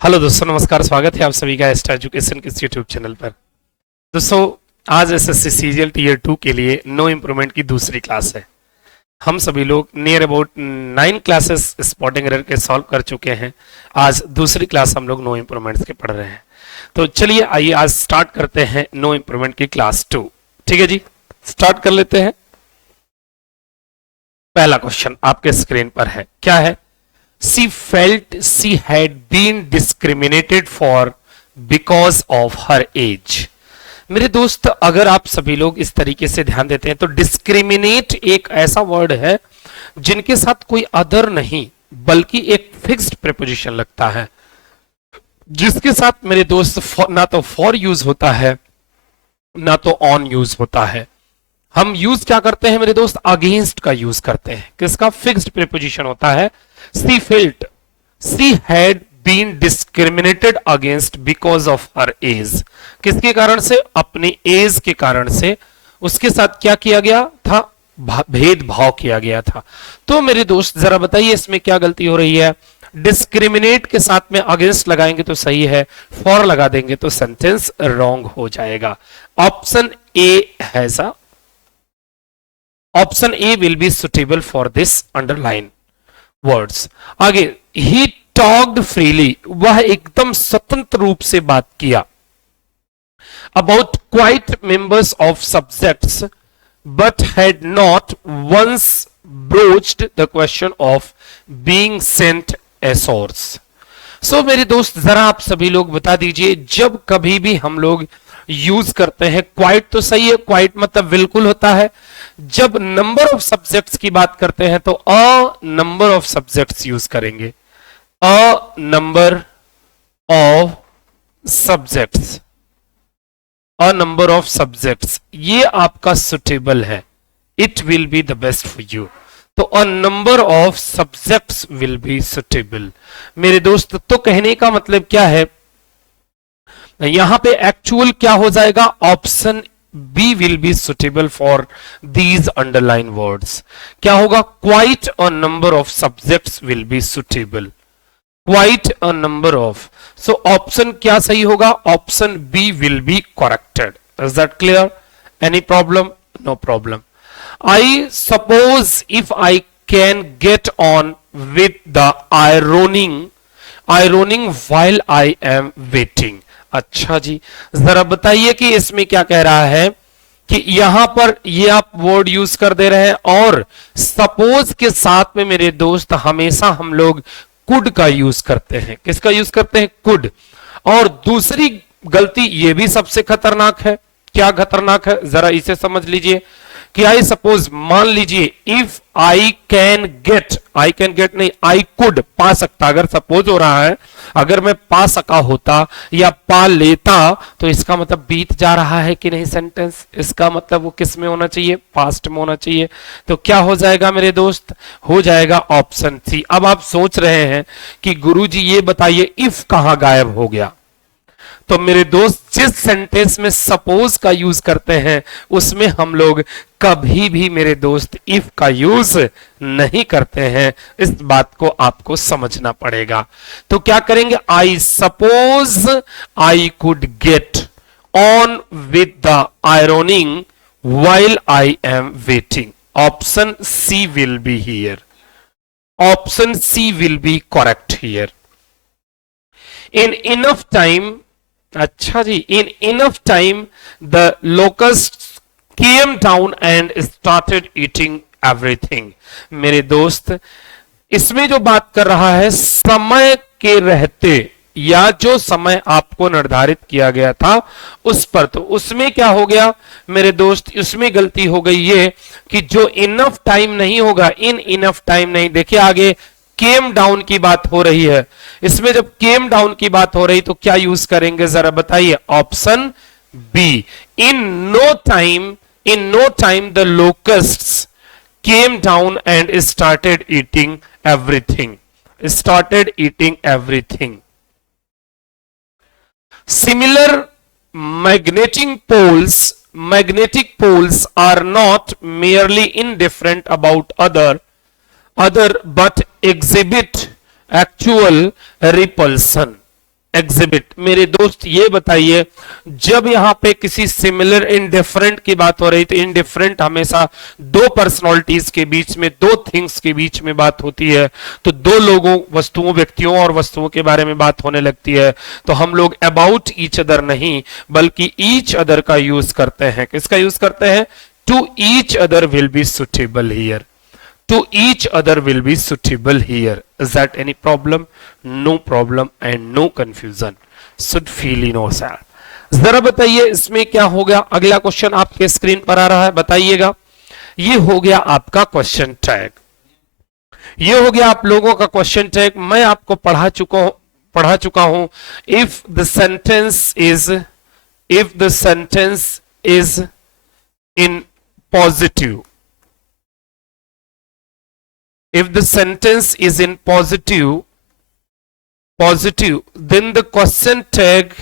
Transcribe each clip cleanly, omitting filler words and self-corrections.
Hello दोस्तों, नमस्कार। स्वागत है आप सभी का एस्टा एजुकेशन के इस यूट्यूब चैनल पर। दोस्तों, आज एसएससी सीजीएल टीयर 2 के लिए नो इम्प्रूवमेंट की दूसरी क्लास है। हम सभी लोग near about 9 classes spotting error के सॉल्व कर चुके हैं। आज दूसरी क्लास हम लोग नो इम्प्रूवमेंट्स के पढ़ रहे हैं। तो चलिए आइए आज स्टार्ट करते हैं नो इम्प्रूवमेंट की क्लास 2। ठीक है जी, स्टार्ट कर लेते हैं। पहला क्वेश्चन आपके स्क्रीन पर है, क्या है? She felt she had been discriminated for because of her age। मेरे दोस्त, अगर आप सभी लोग इस तरीके से ध्यान देते हैं तो डिस्क्रिमिनेट एक ऐसा वर्ड है जिनके साथ कोई अदर नहीं बल्कि एक फिक्स्ड प्रीपोजिशन लगता है, जिसके साथ मेरे दोस्त ना तो फॉर यूज होता है ना तो ऑन यूज होता है। हम यूज क्या करते हैं मेरे दोस्त? अगेंस्ट का यूज करते हैं। किसका? फिक्स्ड प्रीपोजिशन होता है। She felt she had been discriminated against because of her age। किसके कारण से? अपनी एज के कारण से उसके साथ क्या किया गया था? भेदभाव किया गया था। तो मेरे दोस्त जरा बताइए इसमें क्या गलती हो रही है? डिस्क्रिमिनेट के साथ में अगेंस्ट लगाएंगे तो सही है, फॉर लगा देंगे तो सेंटेंस रॉन्ग हो जाएगा। ऑप्शन ए है सा, option A will be suitable for this underline words. आगे, ही टॉक्ड फ्रीली, वह एकदम स्वतंत्र रूप से बात किया। About quite members of subjects but had not once broached the question of being sent a source. So मेरे दोस्त, जरा आप सभी लोग बता दीजिए, जब कभी भी हम लोग यूज करते हैं क्वाइट तो सही है, क्वाइट मतलब बिल्कुल होता है। जब नंबर ऑफ सब्जेक्ट्स की बात करते हैं तो a number of subjects use करेंगे। A number of subjects, a number of subjects, ये आपका सुटेबल है। It will be the best for you. तो a number of subjects will be suitable. मेरे दोस्त, तो कहने का मतलब क्या है? यहां पे एक्चुअल क्या हो जाएगा? Option B will be suitable for these underline words. क्या होगा? Quite a number of subjects will be suitable. Quite a number of, so option क्या सही होगा? Option B will be corrected. Is that clear? Any problem? No problem. I suppose if I can get on with the ironing while I am waiting. अच्छा जी, जरा बताइए कि इसमें क्या कह रहा है कि यहां पर ये आप वर्ड यूज कर दे रहे हैं और सपोज के साथ में मेरे दोस्त हमेशा हम लोग कुड का यूज करते हैं। किसका यूज करते हैं? कुड। और दूसरी गलती ये भी सबसे खतरनाक है। क्या खतरनाक है? जरा इसे समझ लीजिए कि आई सपोज, मान लीजिए, इफ आई कैन गेट नहीं, आई कुड, पा सकता। अगर सपोज हो रहा है, अगर मैं पा सका होता या पा लेता तो इसका मतलब बीत जा रहा है कि नहीं सेंटेंस। इसका मतलब वो किस में होना चाहिए? पास्ट में होना चाहिए। तो क्या हो जाएगा मेरे दोस्त? हो जाएगा ऑप्शन सी। अब आप सोच रहे हैं कि गुरुजी ये बताइए इफ कहां गायब हो गया? तो मेरे दोस्त, जिस सेंटेंस में सपोज का यूज करते हैं उसमें हम लोग कभी भी मेरे दोस्त इफ का यूज नहीं करते हैं। इस बात को आपको समझना पड़ेगा। तो क्या करेंगे? I suppose I could get on with the ironing while I am waiting. Option C will be here. Option C will be correct here. In enough time, अच्छा जी, in enough time the locust came down and started eating everything. मेरे दोस्त, इसमें जो बात कर रहा है समय के रहते, या जो समय आपको निर्धारित किया गया था उस पर, तो उसमें क्या हो गया मेरे दोस्त? उसमें गलती हो गई ये कि जो इनफ टाइम नहीं होगा, इन इनफ टाइम नहीं। देखिए आगे केम डाउन की बात हो रही है। इसमें जब केम डाउन की बात हो रही तो क्या यूज करेंगे? जरा बताइए। Option B, in no time the locusts came down and started eating everything. Similar magnetic poles are not merely indifferent about other but exhibit actual repulsion। Exhibit. मेरे दोस्त ये बताइए, जब यहां पे किसी सिमिलर इनडिफरेंट की बात हो रही तो इनडिफरेंट हमेशा दो पर्सनालिटीज के बीच में, दो थिंग्स के बीच में बात होती है, तो दो लोगों, वस्तुओं, व्यक्तियों और वस्तुओं के बारे में बात होने लगती है। तो हम लोग अबाउट ईच अदर नहीं बल्कि ईच अदर का यूज करते हैं। किसका यूज करते हैं? To each other will be suitable here, to each other will be suitable here. Is that any problem? No problem and no confusion. Should feel in yourself. जरा बताइए इसमें क्या हो गया। अगला क्वेश्चन आपके स्क्रीन पर आ रहा है, बताइएगा। ये हो गया आपका क्वेश्चन टैग, ये हो गया आप लोगों का क्वेश्चन टैग। मैं आपको पढ़ा चुका हूं। If the sentence is in positive, if the sentence is in positive, then the question tag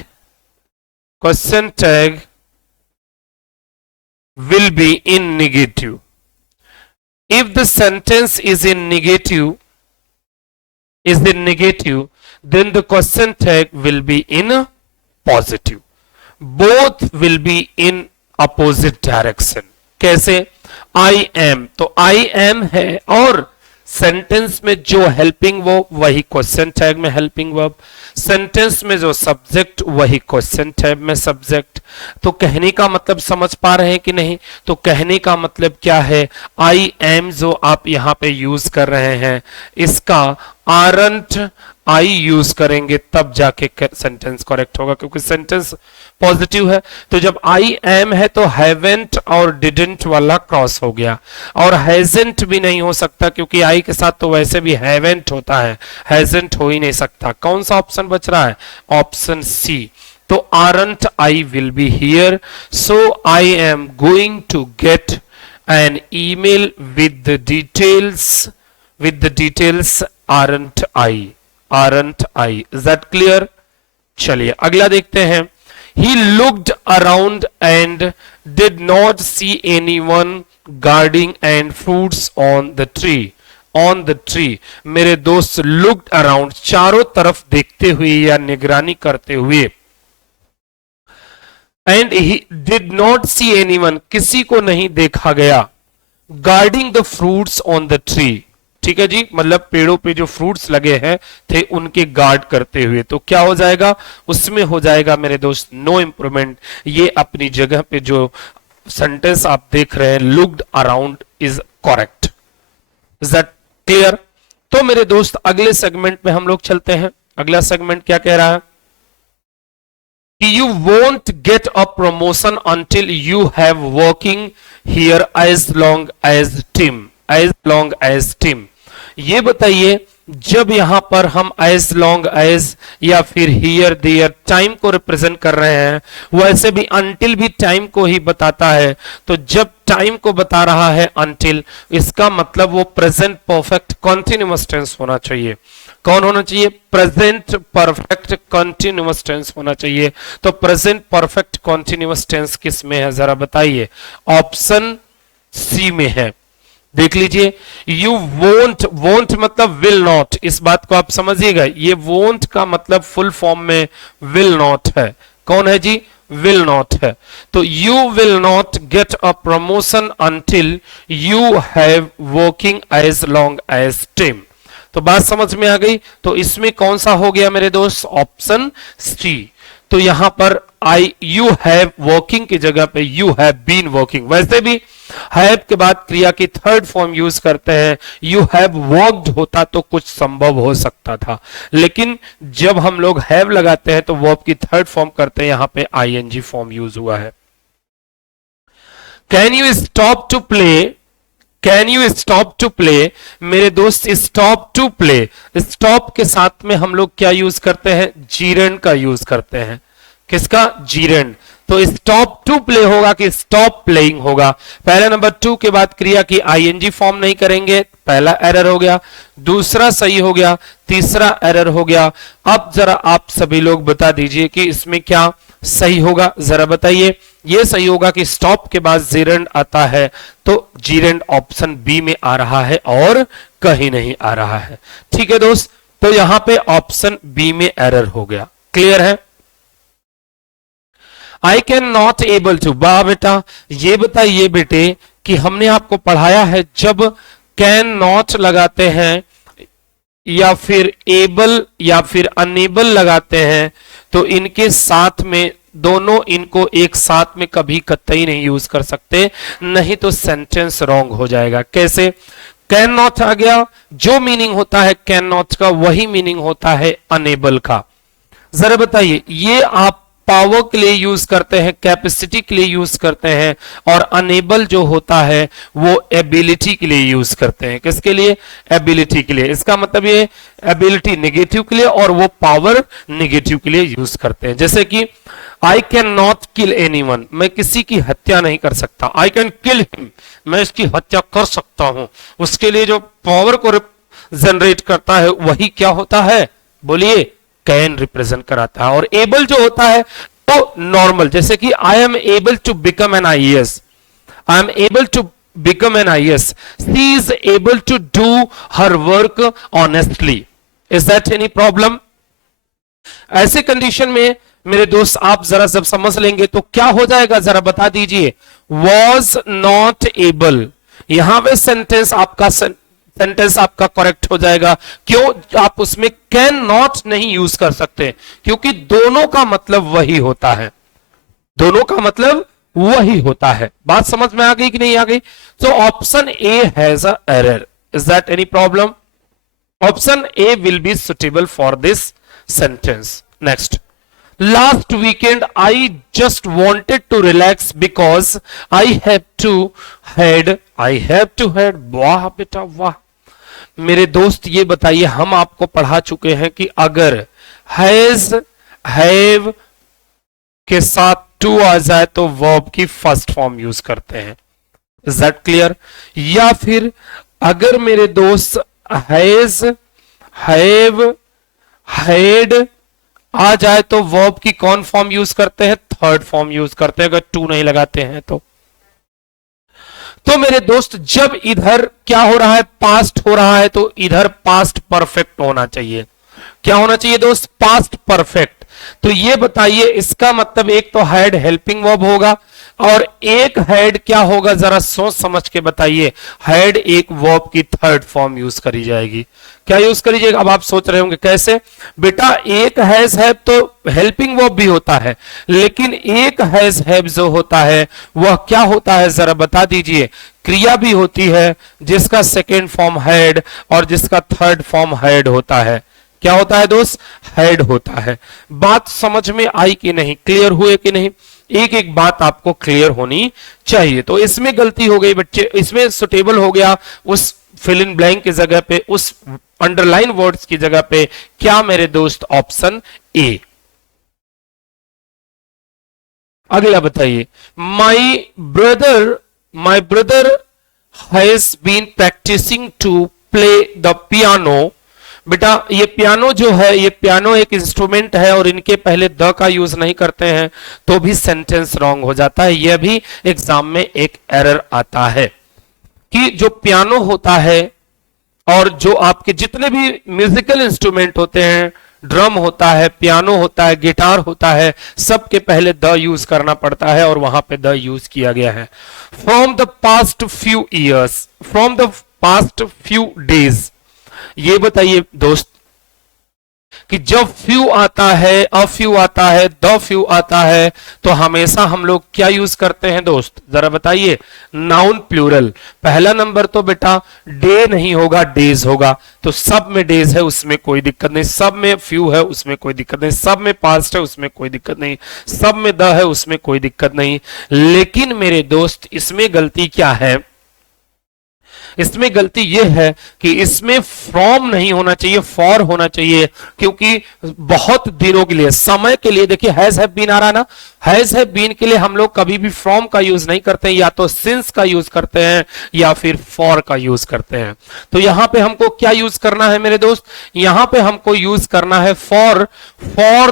will be in negative. If the sentence is in negative, then the question tag will be in positive. Both will be in opposite direction. कैसे? I am, तो I am है और sentence में जो helping verb वही question tag में helping verb, sentence में जो सब्जेक्ट वही क्वेश्चन टैग में सब्जेक्ट। तो कहने का मतलब समझ पा रहे हैं कि नहीं? तो कहने का मतलब क्या है? आई एम जो आप यहां पे यूज कर रहे हैं, इसका आरंट आई यूज करेंगे तब जाके सेंटेंस करेक्ट होगा, क्योंकि सेंटेंस पॉजिटिव है। तो जब आई एम है तो हैवेंट और डिडंट वाला क्रॉस हो गया, और हैजेंट भी नहीं हो सकता क्योंकि आई के साथ तो वैसे भी हैवेंट होता है, हैजेंट हो ही नहीं सकता। कौन सा ऑप्शन बच रहा है? Option C. तो aren't I will be here, so I am going to get an email with the details aren't I, aren't I? Is that clear? चलिए अगला देखते हैं। He looked around and did not see anyone guarding and fruits on the tree. मेरे दोस्त looked around, चारों तरफ देखते हुए या निगरानी करते हुए, and he did not see anyone, किसी को नहीं देखा गया, guarding the fruits on the tree. ठीक है जी, मतलब पेड़ों पे जो फ्रूट्स लगे हैं थे उनके गार्ड करते हुए। तो क्या हो जाएगा? उसमें हो जाएगा मेरे दोस्त नो इंप्रूवमेंट। ये अपनी जगह पे जो सेंटेंस आप देख रहे हैं looked around is correct. Is that clear? तो मेरे दोस्त अगले सेगमेंट में हम लोग चलते हैं। अगला सेगमेंट क्या कह रहा है कि you won't get a promotion until you have working here as long as Tim। ये बताइए, जब यहां पर हम as long as या फिर here there टाइम को रिप्रेजेंट कर रहे हैं, वैसे भी until भी टाइम को ही बताता है। तो जब टाइम को बता रहा है until, इसका मतलब वो प्रेजेंट परफेक्ट कॉन्टिन्यूअस टेंस होना चाहिए। कौन होना चाहिए? प्रेजेंट परफेक्ट कॉन्टिन्यूअस टेंस होना चाहिए। तो प्रेजेंट परफेक्ट कॉन्टिन्यूअस टेंस किस में है जरा बताइए? ऑप्शन सी में है। देख लीजिए, यू वोंट मतलब विल नॉट, इस बात को आप समझिएगा। ये वोंट का मतलब फुल फॉर्म में विल नॉट है। कौन है जी? विल नॉट है। तो you will not get a promotion until you have working as long as time. तो बात समझ में आ गई। तो इसमें कौन सा हो गया मेरे दोस्त? Option C. तो यहां पर यू हैव वर्किंग की जगह पे यू हैव बीन वर्किंग। वैसे भी हैव के बाद क्रिया की थर्ड फॉर्म यूज करते हैं। यू हैव वर्कड होता तो कुछ संभव हो सकता था, लेकिन जब हम लोग हैव लगाते हैं तो वर्ब की थर्ड फॉर्म करते हैं। यहां पे आईएनजी फॉर्म यूज हुआ है। Can you stop to play? Can you stop to play? मेरे दोस्त स्टॉप टू प्ले, स्टॉप के साथ में हम लोग क्या यूज करते हैं? जीरेंड का यूज करते हैं। किसका? जीरेंड। तो स्टॉप टू प्ले होगा कि स्टॉप प्लेइंग होगा? पहले नंबर टू के बाद क्रिया की आईएनजी फॉर्म नहीं करेंगे, पहला एरर हो गया। दूसरा सही हो गया, तीसरा एरर हो गया। अब जरा आप सभी लोग बता दीजिए कि इसमें क्या सही होगा, जरा बताइए। ये सही होगा कि स्टॉप के बाद जीरेंड आता है, तो जीरेंड ऑप्शन बी में आ रहा है और कहीं नहीं आ रहा है। ठीक है दोस्त, तो यहां पे ऑप्शन बी में एरर हो गया। क्लियर है? I can not able to, वाह बेटा, ये बताइए बेटे कि हमने आपको पढ़ाया है जब कैन नॉट लगाते हैं या फिर एबल या फिर अनेबल लगाते हैं तो इनके साथ में दोनों इनको एक साथ में कभी कतई नहीं यूज कर सकते, नहीं तो सेंटेंस रॉन्ग हो जाएगा। कैसे? कैन नॉट आ गया, जो मीनिंग होता है कैन नॉट का वही मीनिंग होता है अनेबल का। जरा बताइए, ये आप पावर के लिए यूज करते हैं, कैपेसिटी के लिए यूज करते हैं, और अनेबल जो होता है वो एबिलिटी के लिए यूज करते हैं। किसके लिए? एबिलिटी के लिए। इसका मतलब ये एबिलिटी नेगेटिव के लिए और वो पावर नेगेटिव के लिए यूज करते हैं। जैसे कि आई कैन नॉट किल एनीवन, मैं किसी की हत्या नहीं कर सकता। आई कैन किल हिम, मैं इसकी हत्या कर सकता हूं। उसके लिए जो पावर को जनरेट करता है वही क्या होता है? बोलिए, कैन रिप्रेजेंट कराता है। और एबल जो होता है तो नॉर्मल, जैसे कि I am able to become an IAS, I am able to become an IAS, she is able to do her work honestly. Is that any problem? ऐसे कंडीशन में मेरे दोस्त आप जरा जब समझ लेंगे तो क्या हो जाएगा, जरा बता दीजिए। वॉज नॉट एबल, यहां पे सेंटेंस आपका करेक्ट हो जाएगा। क्यों? आप उसमें कैन नॉट नहीं यूज कर सकते, क्योंकि दोनों का मतलब वही होता है, दोनों का मतलब वही होता है। बात समझ में आ गई कि नहीं आ गई? तो option A has a error. Is that any problem? Option A will be suitable for this sentence. Next, last weekend I just wanted to relax because I have to had। वाह बेटा वाह, मेरे दोस्त ये बताइए, हम आपको पढ़ा चुके हैं कि अगर हैज हैव के साथ टू आ जाए तो वर्ब की फर्स्ट फॉर्म यूज करते हैं। Is that clear? या फिर अगर मेरे दोस्त हैज हैव हैड आ जाए तो वर्ब की कौन फॉर्म यूज करते हैं? थर्ड फॉर्म यूज करते हैं, अगर टू नहीं लगाते हैं तो मेरे दोस्त जब इधर क्या हो रहा है? पास्ट हो रहा है, तो इधर पास्ट परफेक्ट होना चाहिए। क्या होना चाहिए दोस्त? Past perfect. तो ये बताइए, इसका मतलब एक तो हैड हेल्पिंग वर्ब होगा और एक हैड क्या होगा, जरा सोच समझ के बताइए। हैड एक वर्ब की थर्ड फॉर्म यूज करी जाएगी। क्या यूज करी जाएगी? अब आप सोच रहे होंगे कैसे बेटा, एक हैज हैव तो हेल्पिंग वर्ब भी होता है, लेकिन एक हैज हैव जो होता है वह क्या होता है, जरा बता दीजिए। क्रिया भी होती है जिसका सेकेंड फॉर्म हैड और जिसका थर्ड फॉर्म हैड होता है। क्या होता है दोस्त? हैड होता है। बात समझ में आई कि नहीं? क्लियर हुए कि नहीं? एक एक बात आपको क्लियर होनी चाहिए। तो इसमें गलती हो गई बच्चे, इसमें सुटेबल हो गया उस फिल इन ब्लैंक की जगह पे, उस अंडरलाइन वर्ड्स की जगह पे क्या मेरे दोस्त? Option A. अगला बताइए, my brother has been practising to play the piano. बेटा ये पियानो जो है, ये पियानो एक इंस्ट्रूमेंट है और इनके पहले द का यूज नहीं करते हैं तो भी सेंटेंस रॉन्ग हो जाता है। यह भी एग्जाम में एक एरर आता है कि जो पियानो होता है और जो आपके जितने भी म्यूजिकल इंस्ट्रूमेंट होते हैं, ड्रम होता है, पियानो होता है, गिटार होता है, सबके पहले द यूज करना पड़ता है और वहां पे द यूज किया गया है। From the past few years, from the past few days. ये बताइए दोस्त कि जब फ्यू आता है, अ फ्यू आता है, द फ्यू आता है तो हमेशा हम लोग क्या यूज करते हैं दोस्त? जरा बताइए। Noun plural. पहला नंबर तो बेटा डे नहीं होगा, डेज होगा। तो सब में डेज है, उसमें कोई दिक्कत नहीं। सब में फ्यू है, उसमें कोई दिक्कत नहीं। सब में पास्ट है, उसमें कोई दिक्कत नहीं। सब में द है, उसमें कोई दिक्कत नहीं। लेकिन मेरे दोस्त इसमें गलती क्या है? इसमें गलती यह है कि इसमें फ्रॉम नहीं होना चाहिए, फॉर होना चाहिए, क्योंकि बहुत दिनों के लिए, समय के लिए, देखिए हैज हैव बीन आ रहा ना, हैज हैव बीन के लिए हम लोग कभी भी फ्रॉम का यूज नहीं करते हैं, या तो सिंस का यूज करते हैं या फिर फॉर का यूज करते हैं। तो यहां पे हमको क्या यूज करना है मेरे दोस्त? यहां पे हमको यूज करना है for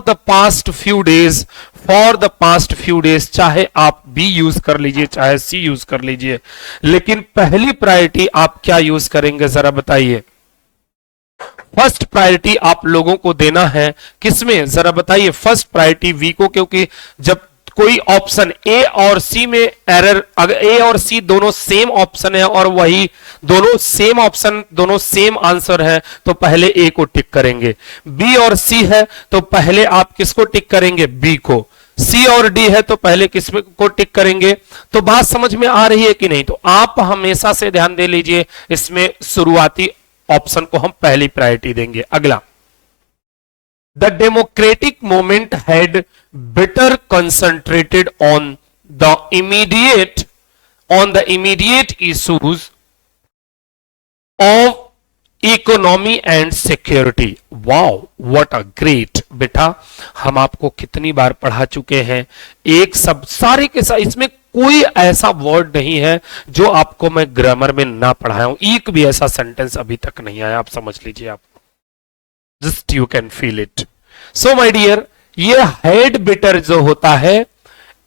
the past few days, for the past few days. चाहे आप बी यूज कर लीजिए, चाहे सी यूज कर लीजिए, लेकिन पहली प्रायोरिटी आप क्या यूज करेंगे, जरा बताइए। फर्स्ट प्रायोरिटी आप लोगों को देना है किसमें, जरा बताइए, फर्स्ट प्रायोरिटी वी को, क्योंकि जब कोई ऑप्शन ए और सी में एरर, अगर ए और सी दोनों सेम ऑप्शन है और वही दोनों सेम ऑप्शन, दोनों सेम आंसर है, तो पहले ए को टिक करेंगे। बी और सी है तो पहले आप किसको टिक करेंगे, बी को। सी और डी है तो पहले किस को टिक करेंगे। तो बात समझ में आ रही है कि नहीं? तो आप हमेशा से ध्यान दे लीजिए, इसमें शुरुआती ऑप्शन को हम पहली प्रायोरिटी देंगे। अगला, the democratic movement had better concentrated on the immediate issues of economy and security. Wow, what a great! बेटा हम आपको कितनी बार पढ़ा चुके हैं, एक सब सारे के साथ, इसमें कोई ऐसा वर्ड नहीं है जो आपको मैं ग्रामर में ना पढ़ाया हूं, एक भी ऐसा सेंटेंस अभी तक नहीं आया, आप समझ लीजिए, आप just you can feel it. So my dear, ये हेड बिटर जो होता है,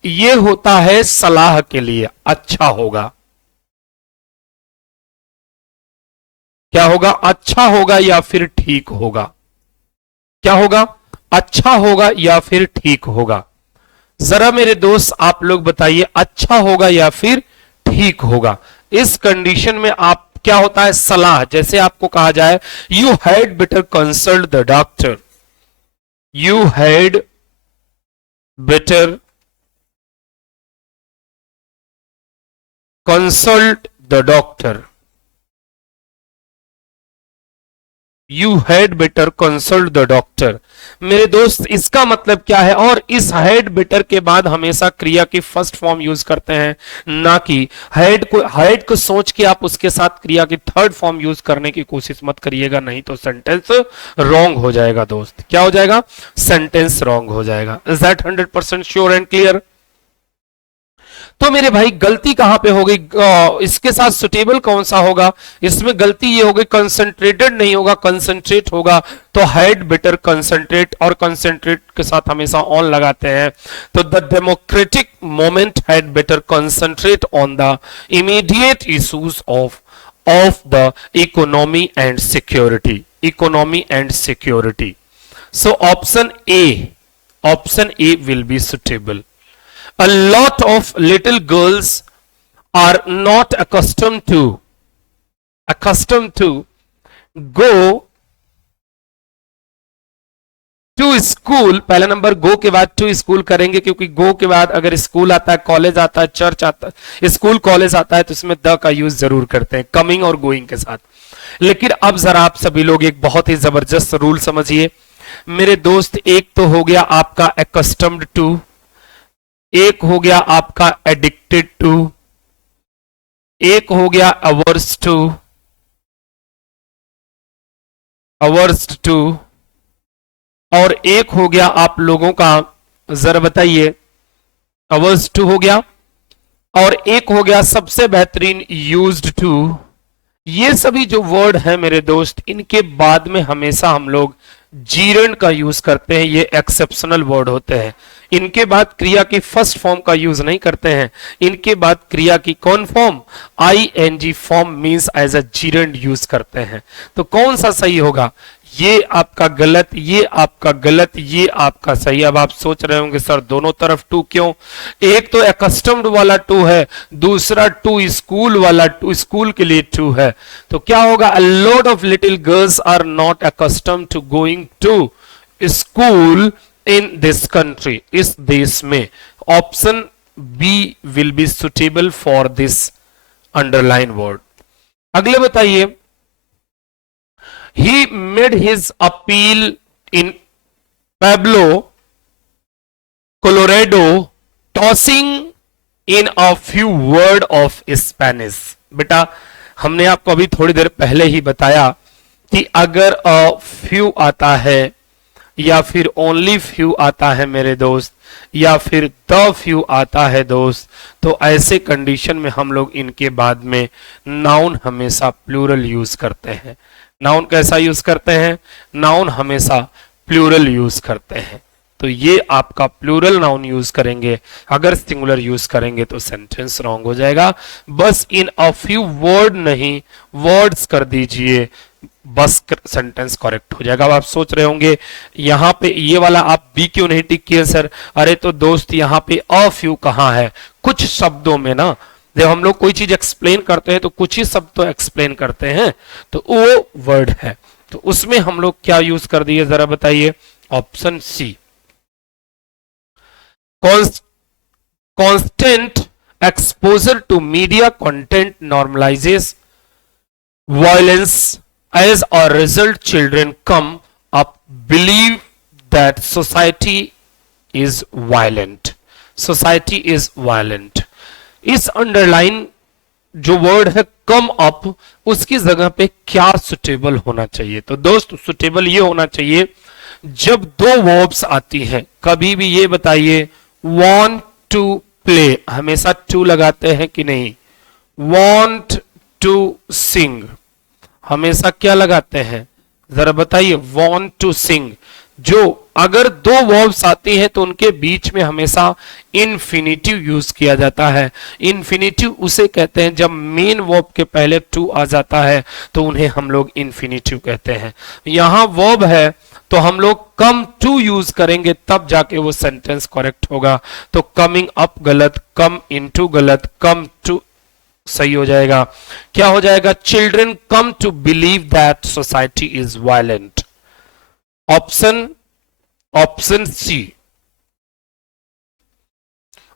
ये होता है सलाह के लिए, अच्छा होगा, क्या होगा, अच्छा होगा या फिर ठीक होगा, क्या होगा, अच्छा होगा या फिर ठीक होगा। जरा मेरे दोस्त आप लोग बताइए, अच्छा होगा या फिर ठीक होगा। इस कंडीशन में आप क्या होता है, सलाह, जैसे आपको कहा जाए you had better consult the doctor, you had better consult the doctor, you had better consult the doctor। मेरे दोस्त इसका मतलब क्या है, और इस had better के बाद हमेशा क्रिया की फर्स्ट फॉर्म यूज करते हैं, ना कि had को सोच के आप उसके साथ क्रिया की थर्ड फॉर्म यूज करने की कोशिश मत करिएगा, नहीं तो सेंटेंस रॉन्ग हो जाएगा दोस्त। क्या हो जाएगा, सेंटेंस रॉन्ग हो जाएगा। Is that 100% sure and clear? तो मेरे भाई गलती कहां पे हो गई, इसके साथ सुटेबल कौन सा होगा, इसमें गलती ये होगी, कंसंट्रेटेड नहीं होगा, कंसंट्रेट होगा। तो हैड बेटर कंसंट्रेट, और कंसंट्रेट के साथ हमेशा ऑन लगाते हैं। तो the democratic movement had better concentrate on the immediate issues of the economy and security, economy and security. So option A will be suitable. A lot of little girls are not accustomed to go to school। पहला number गो के बाद to school करेंगे, क्योंकि गो के बाद अगर school आता है, कॉलेज आता है, चर्च आता है, स्कूल कॉलेज आता है, तो इसमें द का यूज जरूर करते हैं कमिंग और गोइंग के साथ। लेकिन अब जरा आप सभी लोग एक बहुत ही जबरदस्त रूल समझिए मेरे दोस्त। एक तो हो गया आपका accustomed to, एक हो गया आपका एडिक्टेड टू, एक हो गया अवर्स टू, और एक हो गया आप लोगों का, जरा बताइए, अवर्स टू हो गया, और एक हो गया सबसे बेहतरीन यूज्ड टू। ये सभी जो वर्ड है मेरे दोस्त, इनके बाद में हमेशा हम लोग जीरन का यूज करते हैं, ये एक्सेप्शनल वर्ड होते हैं। इनके बाद क्रिया की फर्स्ट फॉर्म का यूज नहीं करते हैं, इनके बाद क्रिया की कौन form, ING form means as a gerund use करते हैं। तो कौन सा सही होगा, ये आपका गलत, ये आपका गलत, ये आपका सही। अब आप सोच रहे होंगे सर दोनों तरफ टू क्यों, एक तो एकस्टम्ड वाला टू है, दूसरा टू स्कूल वाला टू, स्कूल के लिए टू है। तो क्या होगा, a lot of little girls are not accustomed to going to school in this country, इस देश में। Option B will be suitable for this underline word. अगले बताइए, he made his appeal in Pueblo, Colorado, tossing in a few word of Spanish। बेटा हमने आपको अभी थोड़ी देर पहले ही बताया कि अगर a few आता है या फिर only few आता है मेरे दोस्त, या फिर the few आता है दोस्त, तो ऐसे कंडीशन में हम लोग इनके बाद में नाउन हमेशा प्लूरल यूज करते हैं। नाउन कैसा यूज करते हैं, नाउन हमेशा प्लूरल यूज करते हैं। तो ये आपका प्लूरल नाउन यूज करेंगे, अगर सिंगुलर यूज करेंगे तो सेंटेंस रॉन्ग हो जाएगा। बस इन अ फ्यू वर्ड नहीं, वर्ड्स कर दीजिए, बस सेंटेंस करेक्ट हो जाएगा। अब आप सोच रहे होंगे यहां पे ये वाला आप बी क्यों नहीं टिक किए सर? अरे तो दोस्त यहां पे अ फ्यू कहां है? कुछ शब्दों में ना, जब हम लोग कोई चीज एक्सप्लेन करते हैं तो कुछ ही शब्द तो एक्सप्लेन करते हैं, तो वो वर्ड है, तो उसमें हम लोग क्या यूज कर दिए जरा बताइए? Option C, constant exposure to media content normalizes violence. As a result, children come up believe that society is violent. Society is violent. इस अंडरलाइन जो वर्ड है कम अप, उसकी जगह पे क्या सुटेबल होना चाहिए? तो दोस्त सुटेबल ये होना चाहिए, जब दो वर्ब्स आती हैं कभी भी ये बताइए, want to play हमेशा टू लगाते हैं कि नहीं? want to sing हमेशा क्या लगाते हैं जरा बताइए? want to sing। जो अगर दो वर्ब्स आती हैं तो उनके बीच में हमेशा इन्फिनिटिव यूज किया जाता है। इन्फिनिटिव उसे कहते हैं जब मेन वर्ब के पहले टू आ जाता है तो उन्हें हम लोग इन्फिनिटिव कहते हैं। यहां वर्ब है तो हम लोग कम टू यूज करेंगे तब जाके वो सेंटेंस करेक्ट होगा। तो कमिंग अप गलत, कम इनटू गलत, कम टू सही हो जाएगा। क्या हो जाएगा? Children come to believe that society is violent. Option C.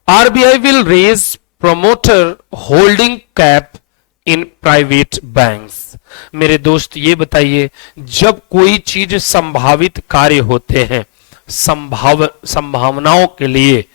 RBI will raise promoter holding cap in private banks. मेरे दोस्त ये बताइए, जब कोई चीज संभावित कार्य होते हैं, संभावनाओं के लिए,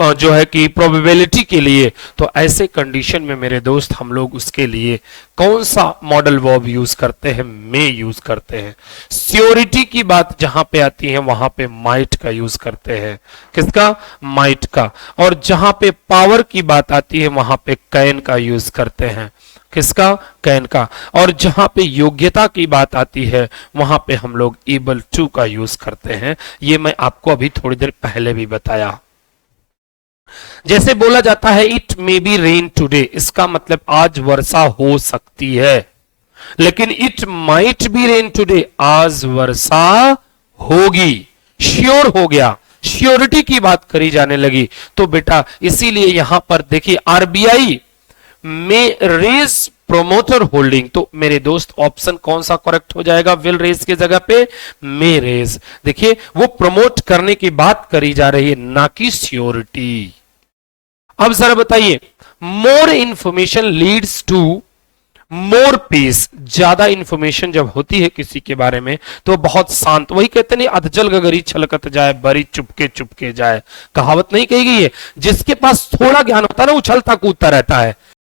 जो है कि प्रोबेबिलिटी के लिए, तो ऐसे कंडीशन में मेरे दोस्त हम लोग उसके लिए कौन सा मॉडल वर्ब यूज करते हैं? में यूज करते हैं। श्योरिटी की बात जहां पे आती है वहां पे माइट का यूज करते हैं। किसका? माइट का। और जहां पे पावर की बात आती है वहां पे कैन का यूज करते हैं। किसका? कैन का। और जहां पे योग्यता की बात आती है वहां पे हम लोग एबल टू का यूज करते हैं। ये मैं आपको अभी थोड़ी देर पहले भी बताया। जैसे बोला जाता है it may be rain today, इसका मतलब आज वर्षा हो सकती है। लेकिन it might be rain today, आज वर्षा होगी। श्योर हो गया, श्योरिटी की बात करी जाने लगी। तो बेटा इसीलिए यहां पर देखिए आरबीआई में रेज प्रोमोटर होल्डिंग, तो मेरे दोस्त ऑप्शन कौन सा करेक्ट हो जाएगा? विल रेज की जगह पे मे रेज। देखिए वो प्रमोट करने की बात करी जा रही है, ना कि श्योरिटी। अब जरा बताइए, more information leads to more peace. ज्यादा इंफॉर्मेशन जब होती है किसी के बारे में तो बहुत शांत, वही कहते नहीं अधजल गगरी छलकत जाए, बड़ी चुपके चुपके जाए, कहावत नहीं कही गई है? जिसके पास थोड़ा ज्ञान होता है ना उछलता कूदता रहता है,